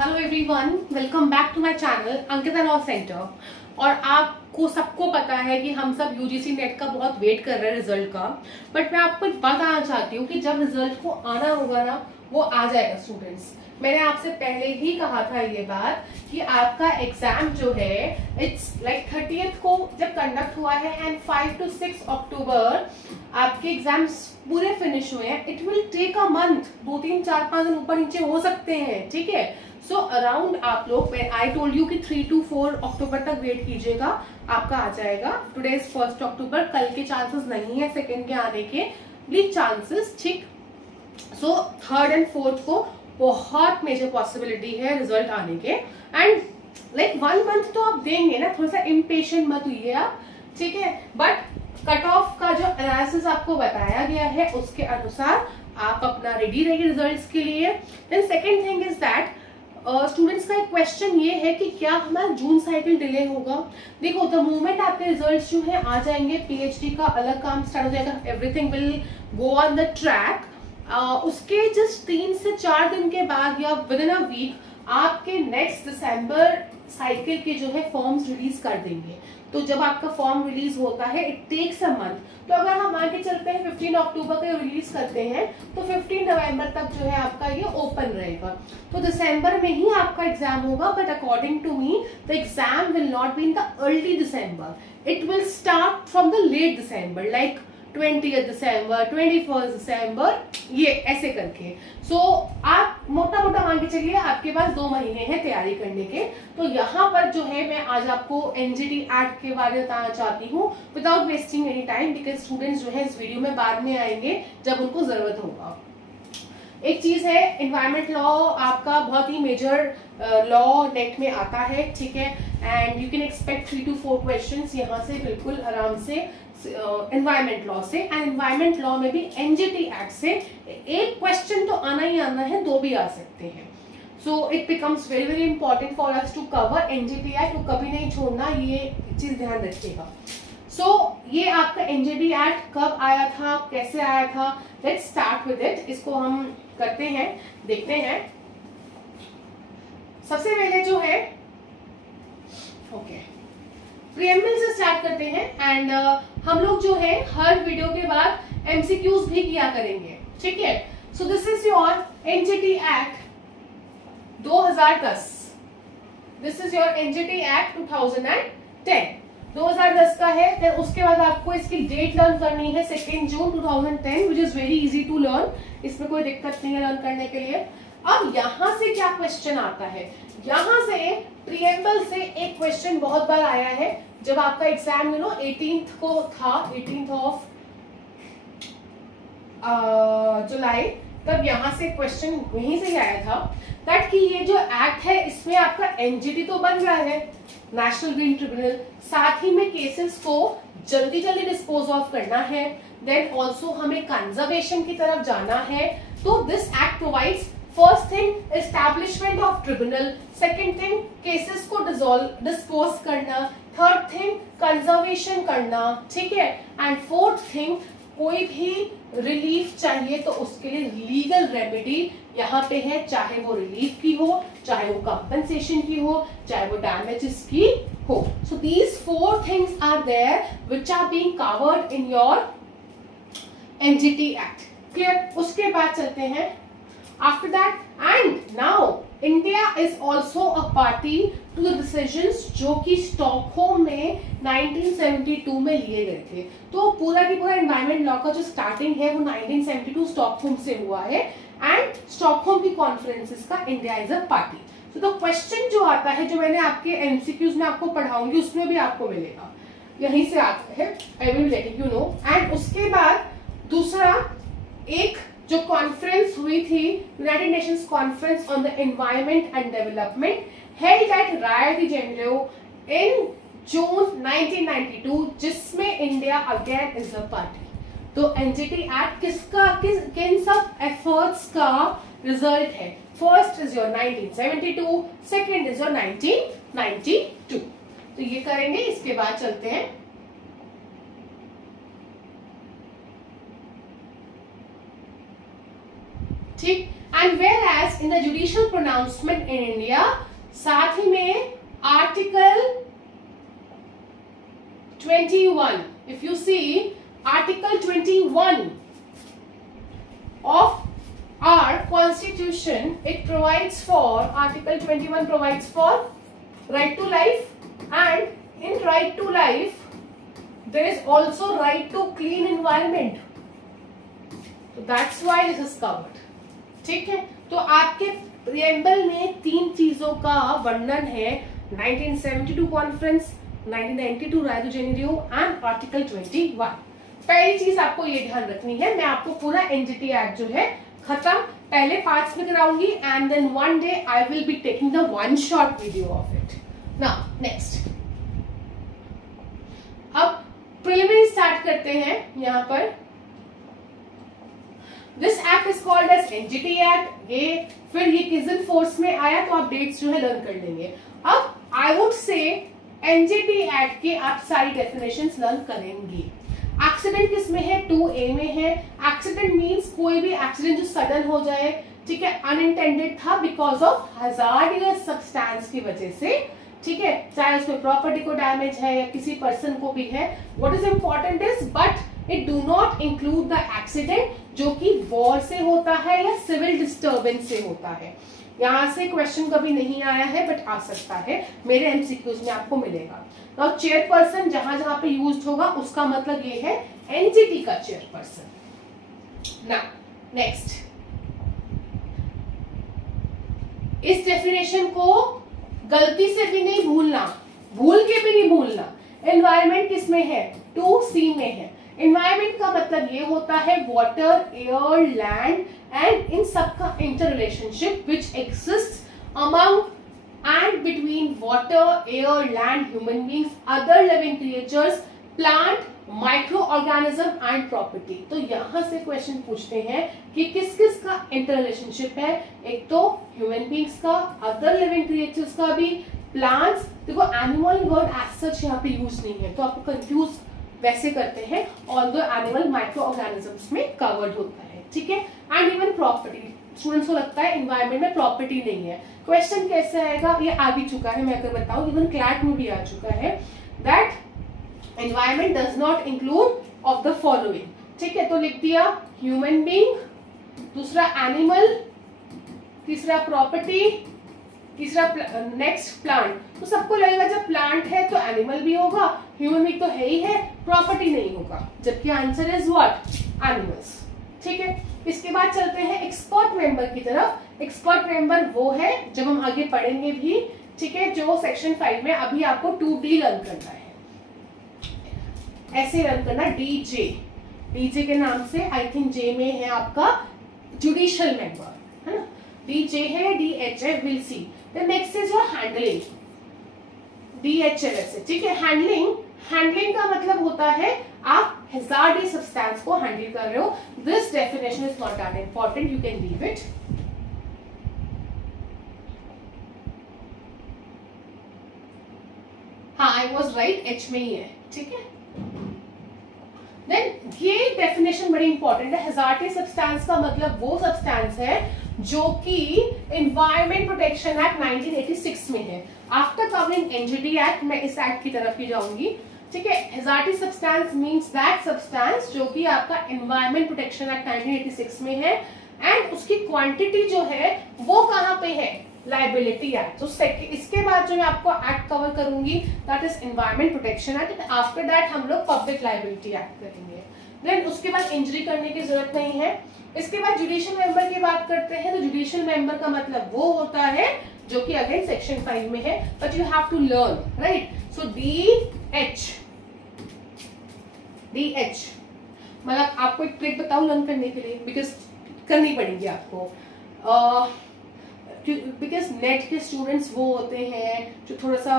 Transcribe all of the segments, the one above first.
Hello everyone, welcome back to my channel Ankita Law Centre. और आपको सबको पता है कि हम सब यूजीसी नेट का बहुत वेट कर रहे हैं रिजल्ट का। बट मैं आपको एक बात बताना चाहती हूँ कि जब रिजल्ट को आना होगा ना, वो आ जाएगा स्टूडेंट्स। मैंने आपसे पहले ही कहा था ये बात कि आपका एग्जाम जो है इट्स लाइक 30th को जब कंडक्ट हुआ है एंड 5 to 6 अक्टूबर आपके एग्जाम्स पूरे फिनिश हुए हैं। It will take a month, 2-3-4-5 दिन ऊपर नीचे हो सकते हैं, ठीक है। सो अराउंड आप लोग, आई टोल्ड यू कि 3 to 4 अक्टूबर तक वेट कीजिएगा, आपका आ जाएगा। टुडे इज 1 अक्टूबर, कल के चांसेस नहीं है सेकेंड के आने के, प्लीज चांसेस, ठीक। सो 3rd and 4th को बहुत मेजर पॉसिबिलिटी है रिजल्ट आने के। एंड लाइक 1 मंथ तो आप देंगे ना, थोड़ा सा इम्पेशेंट मत हुइए आप, ठीक है। बट कट ऑफ का जो एनालिसिस आपको बताया गया है उसके अनुसार आप अपना रेडी रहिए रिजल्ट्स के लिए। Then second thing is that students का एक क्वेश्चन ये है कि क्या हमारा जून साइकिल डिले होगा। देखो, द मोमेंट आपके रिजल्ट्स जो है आ जाएंगे, पीएचडी का अलग काम स्टार्ट हो जाएगा, everything will go on the track. उसके जस्ट 3 से 4 दिन के बाद या विद इन अ वीक आपके नेक्स्ट दिसंबर साइकिल के जो है फॉर्म्स रिलीज कर देंगे। तो जब आपका फॉर्म रिलीज होता है इट टेक्स अ मंथ। तो अगर हम आगे चलते हैं 15 अक्टूबर को रिलीज करते हैं तो 15 नवंबर तक जो है आपका ये ओपन रहेगा। तो दिसंबर में ही आपका एग्जाम होगा, but according to me the exam will not be in the early December, it will start from the late December, like 20th December, 21st December, ये ऐसे करके। सो आप मोटा मोटा मान के चलिए आपके पास 2 महीने हैं तैयारी करने के। तो यहाँ पर जो है मैं आज आपको एनजीटी एक्ट के बारे में बताना चाहती हूँ without wasting any time, because students जो है इस वीडियो में बाद में आएंगे जब उनको जरूरत होगा। एक चीज है, एनवायरमेंट लॉ आपका बहुत ही मेजर लॉ नेट में आता है, ठीक है। And you can expect 3 to 4 questions यहाँ से बिल्कुल आराम से एनवायरमेंट लॉ से। एंड एनवायरमेंट लॉ में भी एनजीटी एक्ट से एक क्वेश्चन तो आना ही आना है, 2 भी आ सकते हैं। So it becomes very very important for us to cover NGT act, तो कभी नहीं छोड़ना, ये चीज ध्यान रखिएगा। सो ये आपका एनजीटी एक्ट कब आया था, कैसे आया था, लेट्स स्टार्ट विद इट। इसको हम करते हैं, देखते हैं। सबसे पहले जो है प्रीएम्बल से स्टार्ट करते हैं। एंड हम लोग जो है हर वीडियो के बाद एमसीक्यूज भी किया करेंगे, ठीक है। So this is your NGT act 2010, this is your NGT act 2010, 2010 का है। फिर उसके बाद आपको इसकी डेट लर्न करनी है 2 June 2010, which is very easy to learn, इसमें कोई दिक्कत नहीं है लर्न करने के लिए। अब यहां से क्या क्वेश्चन आता है, यहां से प्रीएम्बल से एक क्वेश्चन बहुत बार आया है जब आपका एग्जाम 18th को था, 18th ऑफ जुलाई, तब यहां से क्वेश्चन वहीं से आया था दैट कि ये जो एक्ट है इसमें आपका एनजीटी तो बन रहा है, नेशनल ग्रीन ट्रिब्यूनल, साथ ही में केसेस को जल्दी जल्दी डिस्पोज ऑफ करना है, देन ऑल्सो हमें कंजर्वेशन की तरफ जाना है। तो this act provides first thing establishment of tribunal, second thing cases को डिस्पोज करना, थर्ड थिंग कंजर्वेशन करना, ठीक है। एंड फोर्थ थिंग कोई भी रिलीफ चाहिए तो उसके लिए लीगल रेमेडी यहाँ पे है, चाहे वो रिलीफ की हो, चाहे वो कंपनसेशन की हो, चाहे वो डैमेजेस की हो। So these 4 things are there which are being covered in your NGT act, clear. उसके बाद चलते हैं after that, and now India is also a party to the decisions जो कि स्टॉकहोम में 1972 में लिए गए थे। तो पूरा की पूरा एनवायरमेंट लॉ का जो स्टार्टिंग है वो 1972 स्टॉकहोम से हुआ है, एंड स्टॉकहोम की कॉन्फ्रेंसेस का इंडिया इज अ पार्टी। तो क्वेश्चन जो आता है, जो मैंने आपके एमसीक्यूज में आपको पढ़ाऊंगी उसमें भी आपको मिलेगा, यहीं से आता है, I will let you know. And उसके बाद दूसरा एक जो कॉन्फ्रेंस हुई थी, United Nations conference on the environment and development, held at Rio de Janeiro in June 1992, जिसमें India again is a party. तो एनजीटी एक्ट किन सब एफर्ट्स का रिजल्ट है। First is your 1972, second is your 1992। तो ये करेंगे, इसके बाद चलते हैं ठीक। And whereas in the judicial pronouncement in India, साथ ही में article 21, if you see article 21 of our constitution, it provides for, article 21 provides for right to life, and in right to life there is also right to clean environment, so that's why this is covered। ठीक है, तो आपके preamble में 3 चीजों का वर्णन है, 1972 conference, 1992 Rio de Janeiro and article 21। पहली चीज आपको ये ध्यान रखनी है, मैं आपको पूरा एनजीटी एक्ट जो है खत्म पहले पार्ट्स में कराऊंगी, and then one day I will be taking the one short video of it. Now next, अब प्रिलिमिनरी स्टार्ट करते हैं। यहां पर this act is called as NGT act. ये फिर ये किस दिन फोर्स में आया, तो आप डेट्स जो है लर्न कर लेंगे। अब I would say NGT act के आप सारी डेफिनेशंस लर्न करेंगे। एक्सीडेंट किस में है, 2A में है। एक्सीडेंट मींस कोई भी एक्सीडेंट जो सडन हो जाए, ठीक है, अनइंटेंडेड था बिकॉज ऑफ हजार्डियस सब्सटेंस की वजह से, ठीक है, चाहे उसमें प्रॉपर्टी को डैमेज है या किसी पर्सन को भी है। What is important is but it do not include the accident जो कि वॉर से होता है या सिविल डिस्टर्बेंस से होता है। यहां से क्वेश्चन कभी नहीं आया है बट आ सकता है, मेरे एमसीक्यूज में आपको मिलेगा। तो चेयरपर्सन जहां जहां पे यूज होगा उसका मतलब ये है एनजीटी का चेयरपर्सन। नाउ नेक्स्ट, इस डेफिनेशन को गलती से भी नहीं भूलना, भूल के भी नहीं भूलना। एनवायरमेंट किस में है, 2C में है। एनवायरमेंट का मतलब ये होता है वाटर, एयर, लैंड एंड इन सबका inter relationship which exist among and between water, air, land, human beings, other living creatures, plant, microorganism and property। तो यहां से क्वेश्चन पूछते हैं कि किस किस का इंटर रिलेशनशिप है। एक तो ह्यूमन बींग्स का, अदर लिविंग क्रिएचर्स का भी, प्लांट्स। देखो एनिमल वर्ड एज सच यहाँ पे यूज नहीं है तो आपको कंफ्यूज वैसे करते हैं, ऑल्दो एनिमल माइक्रो ऑर्गेनिजम्स में कवर्ड होता है, ठीक है। एंड इवन प्रॉपर्टी, स्टूडेंट्स को लगता है एनवायरमेंट में प्रॉपर्टी नहीं है। क्वेश्चन कैसे आएगा, ये आ भी चुका है, मैं अगर बताऊं इवन क्लैट में भी आ चुका है, that environment does not include of the following, ठीक है। तो लिख दिया ह्यूमन बीइंग, दूसरा एनिमल, तीसरा प्रॉपर्टी, तीसरा नेक्स्ट प्लांट। तो सबको लगेगा जब प्लांट है तो एनिमल भी होगा, ह्यूमन बीइंग तो है ही है, प्रॉपर्टी नहीं होगा, जबकि आंसर इज व्हाट, एनिमल्स, ठीक है। इसके बाद चलते हैं एक्सपर्ट मेंबर की तरफ। एक्सपर्ट मेंबर वो है, जब हम आगे पढ़ेंगे भी, ठीक है, जो सेक्शन 5 में अभी आपको 2D रन करना है, ऐसे रन करना, डीजे, डीजे के नाम से, आई थिंक जे में है आपका जुडिशियल मेंबर, है ना, डीजे है, DHF will see. Then next is your handling, DHLS, ठीक है। हैंडलिंग, हैंडलिंग का मतलब होता है आप hazardous substance को हैंडल कर रहे हो। This definition is not that important, you can leave it. हाँ, आई वॉज राइट, H में ही है, ठीक है। देन ये डेफिनेशन बड़ी इंपॉर्टेंट है। hazardous substance का मतलब वो सब्सटेंस है जो कि एनवायरमेंट प्रोटेक्शन एक्ट 1986 में है। आफ्टर कवरिंग एनजीटी एक्ट मैं इस एक्ट की तरफ ही जाऊंगी, ठीक है। hazardous substance means that substance जो कि आपका एनवायरमेंट प्रोटेक्शन एक्ट 1986 में है, एंड उसकी क्वांटिटी जो है वो कहाँ पे है, लाइबिलिटी एक्ट। तो इसके बाद जो मैं आपको एक्ट कवर करूंगी that is environment protection act, after that हम लोग पब्लिक लाइबिलिटी एक्ट करेंगे। देन उसके बाद इंजरी करने की जरूरत नहीं है। इसके बाद जुडिशियल मेंबर की बात करते हैं, तो जुडिशियल मेंबर का मतलब वो होता है जो कि अगेन सेक्शन 5 में है, but you have to learn, right. So DH मतलब आपको एक ट्रिक बताऊं लर्न करने के लिए, बिकॉज करनी पड़ेगी आपको, बिकॉज नेट के स्टूडेंट्स वो होते हैं जो थोड़ा सा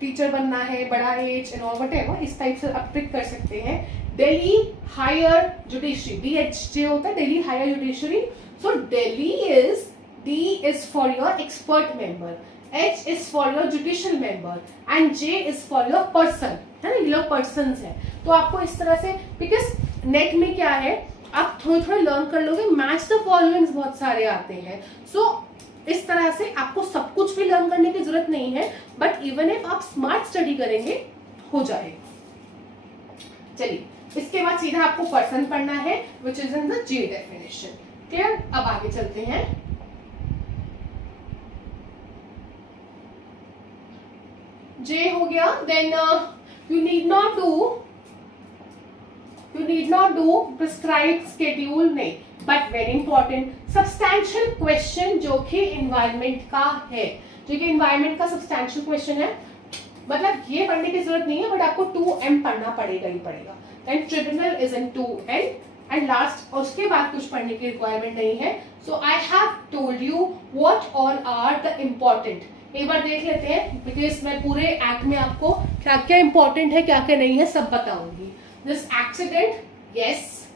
टीचर बनना है, बड़ा एज एंड ऑल व्हाटएवर, इस टाइप से आप ट्रिक कर सकते हैं। दिल्ली हायर जुडिशरी, DHJ होता है Delhi higher judiciary. So Delhi is, D is for your expert member, H is for your judicial member and J is for your person, है ना, ये लोग पर्सन्स हैं। तो आपको इस तरह से, बिकॉज नेट में क्या है, आप थोड़े थोड़े लर्न कर लोगे। मैच द फॉलोइंग्स बहुत सारे आते हैं। सो इस तरह से आपको सब कुछ भी लर्न करने की जरूरत नहीं है, बट इवन इफ आप स्मार्ट स्टडी करेंगे हो जाएगा। चलिए, इसके बाद सीधा आपको पर्सन पढ़ना है, which is in the J definition. Clear? अब आगे चलते हैं। जे हो गया, then you need not do prescribe schedule, नहीं, but very important substantial question जो कि एनवायरमेंट का है, जो कि एनवायरमेंट का सब्सटैंशियल क्वेश्चन है। मतलब ये पढ़ने की जरूरत नहीं है, बट आपको 2M पढ़ना पड़ेगा ही पड़ेगा। Then tribunal is in 2N and last, उसके बाद कुछ पढ़ने की रिक्वायरमेंट नहीं है। So I have told you what all are the important. एक बार देख लेते हैं, बिकॉज मैं पूरे एक्ट में आपको क्या क्या इंपॉर्टेंट है क्या क्या नहीं है सब बताऊंगी। दिस एक्सीडेंट, यस,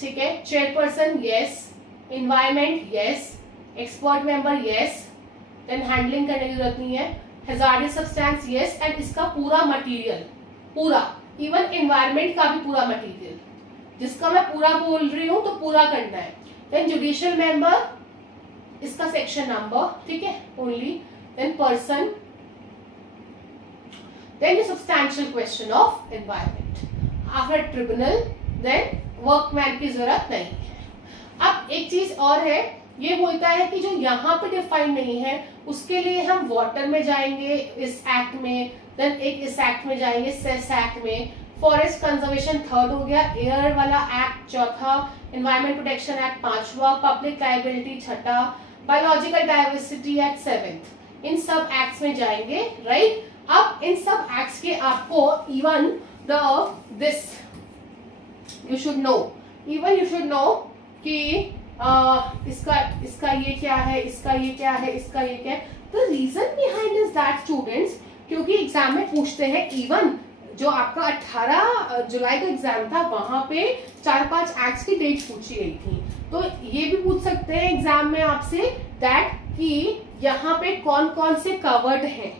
ठीक है। Chairperson, yes. Environment, yes. Expert member, yes. Then handling करने की जरूरत नहीं है। Hazardous substance, yes. एंड इसका पूरा मटेरियल, पूरा, इवन एनवायरमेंट का भी पूरा मटेरियल, जिसका मैं पूरा बोल रही हूं तो पूरा करना है। देन जुडिशियल मेंबर, इसका सेक्शन नंबर, ठीक है, only. Then person, then substantial question of environment. After tribunal, then workman की जरूरत नहीं है। अब एक चीज और है, ये बोलता है कि जो यहाँ पे डिफाइन नहीं है उसके लिए हम वाटर में जाएंगे इस एक्ट में, देन एक इस एक्ट में जाएंगे सेस एक्ट में, फॉरेस्ट कंजर्वेशन थर्ड हो गया, एयर वाला एक्ट चौथा, एनवायरमेंट प्रोटेक्शन एक्ट पांचवा, पब्लिक लायबिलिटी छठा, बायोलॉजिकल डाइवर्सिटी एक्ट सेवेंथ। इन सब एक्ट्स में जाएंगे, राइट। अब इन सब एक्ट्स के आपको even this you should know, even you should know कि इसका ये क्या है, इसका ये क्या है, इसका ये क्या है। The reason behind is that students, क्योंकि एग्जाम में पूछते हैं, इवन जो आपका 18 जुलाई का एग्जाम था वहां पे 4-5 एक्ट्स की डेट पूछी गई थी। तो ये भी पूछ सकते हैं एग्जाम में आपसे दैट कि यहाँ पे कौन कौन से कवर्ड हैं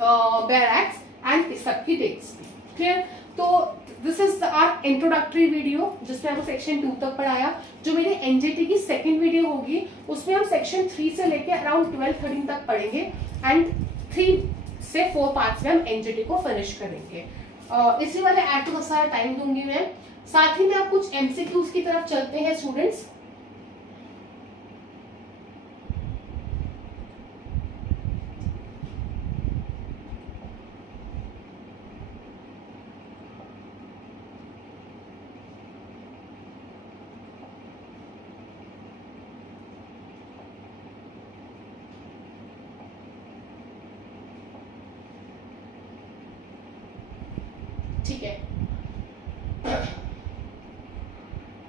बेयर एक्ट्स एंड इस सब की डेट्स भी। क्लियर? तो this is our introductory video जिसमें आपको सेक्शन 2 तक पढ़ाया। जो मेरी एनजीटी की सेकंड वीडियो होगी उसमें हम सेक्शन 3 से लेके अराउंड 12-13 तक पढ़ेंगे एंड 3 से 4 पार्ट्स में हम एनजीटी को फिनिश करेंगे। इसी वाले एक्ट को सारा टाइम दूंगी मैं। साथ ही में आप कुछ एमसीक्यूज की तरफ चलते हैं स्टूडेंट्स। ठीक है,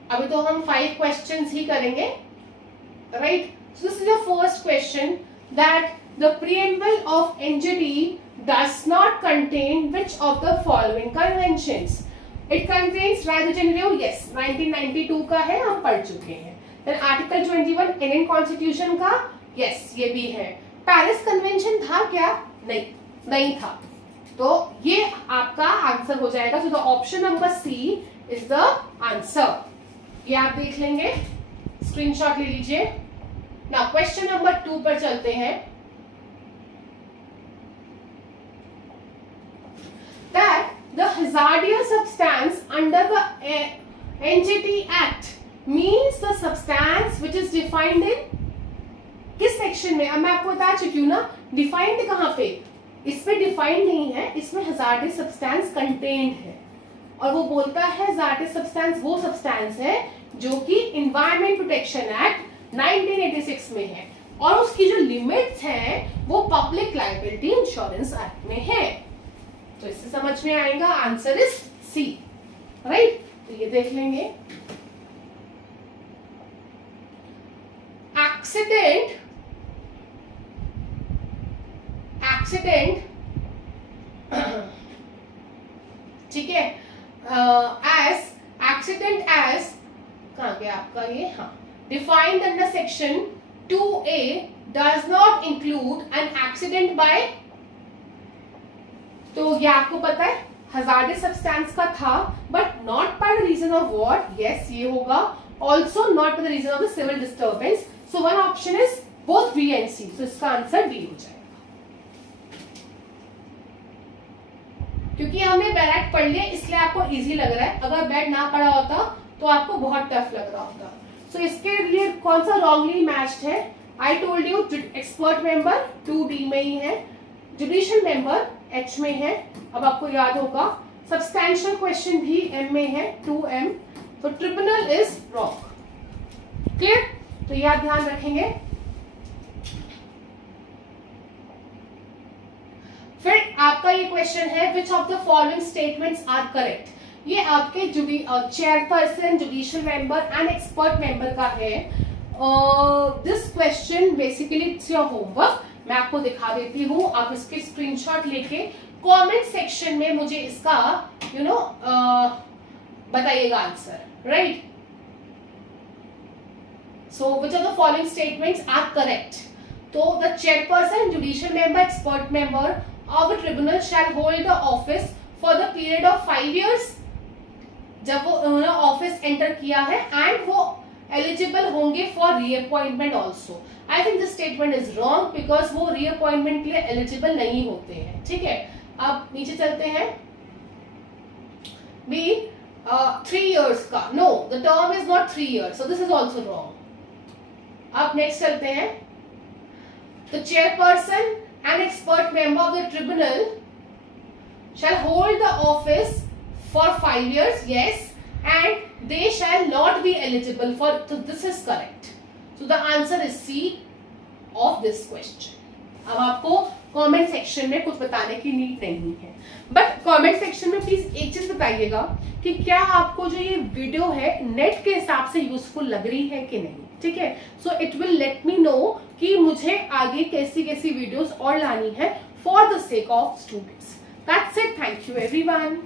अभी तो हम 5 क्वेश्चंस ही करेंगे, right. So this is the first question that the preamble of NGT does not contain which of the following conventions. It contains right generative, yes, 1992 का है, हम पढ़ चुके हैं। देन आर्टिकल 21 इंडियन कॉन्स्टिट्यूशन का, यस, ये भी है। पेरिस कन्वेंशन था क्या? नहीं था। तो ये आपका आंसर हो जाएगा। तो the option number C is the answer. ये आप देख लेंगे, स्क्रीनशॉट ले लीजिए। नाउ क्वेश्चन नंबर 2 पर चलते हैं। That the hazardous substance under the NGT Act means the substance which is defined in किस सेक्शन में? अब मैं आपको बता चुकी हूँ ना, डिफाइंड कहाँ पे, इसमें डिफाइंड नहीं है, इसमें hazardous substance कंटेन्ड है। और वो बोलता है hazardous substance वो सब्सटेंस है जो कि एनवायरमेंट प्रोटेक्शन एक्ट 1986 में है और उसकी जो लिमिट्स हैं वो पब्लिक लायबिलिटी इंश्योरेंस एक्ट में है। तो इससे समझ में आएगा आंसर इज सी, राइट। तो ये देख लेंगे। एक्सीडेंट ठीक है, एज एक्सीडेंट एज कहाँ गया आपका ये, हाँ, defined under section 2A does not include an accident by, तो ये आपको पता है हजार्डस सब्सटेंस का था, but not by the reason of war, yes ये होगा, also not by the reason of the civil disturbance, so one option is both B and C, तो इसका आंसर डी हो जाएगा। क्योंकि हमने बैरक पढ़ लिया इसलिए आपको इजी लग रहा है, अगर बैड ना पढ़ा होता तो आपको बहुत टफ लग रहा होता। सो इसके लिए कौन सा रॉन्गली मैच्ड है? I told you expert member 2D में ही है, जुडिशियल मेंबर H में है, अब आपको याद होगा। सब्सटैंशियल क्वेश्चन भी M में है 2M, तो ट्रिब्यूनल इज रॉन्ग। क्लियर? तो याद ध्यान रखेंगे। फिर आपका ये क्वेश्चन है which of the following statements are correct. ये आपके chairperson, judicial member and expert member का है। This question basically it's your homework, मैं आपको दिखा देती हूँ, आप इसके स्क्रीनशॉट लेके कमेंट सेक्शन में मुझे इसका बताइएगा answer, right. So which of the following statements are correct. तो the chairperson, judicial member, expert member of a tribunal shall hold the office for the period of 5 years, जब वो उन्होंने office enter किया है, एंड वो eligible होंगे for reappointment also. I think this statement is wrong because वो reappointment के लिए एलिजिबल नहीं होते हैं। ठीक है, अब नीचे चलते हैं। बी 3 years का, know the term is not 3 years, so this is also wrong. अब नेक्स्ट चलते हैं। The chairperson an expert member of the tribunal shall hold the office for 5 years, yes, and they shall not be eligible for, so this is correct, so the answer is C of this question। अब आपको comment section में कुछ बताने की need नहीं है, but comment section में please एक चीज बताइएगा कि क्या आपको जो ये वीडियो है नेट के हिसाब से यूजफुल लग रही है कि नहीं। ठीक है, so it will let me know कि मुझे आगे कैसी कैसी वीडियोस और लानी है for the sake of students. That's it, thank you everyone.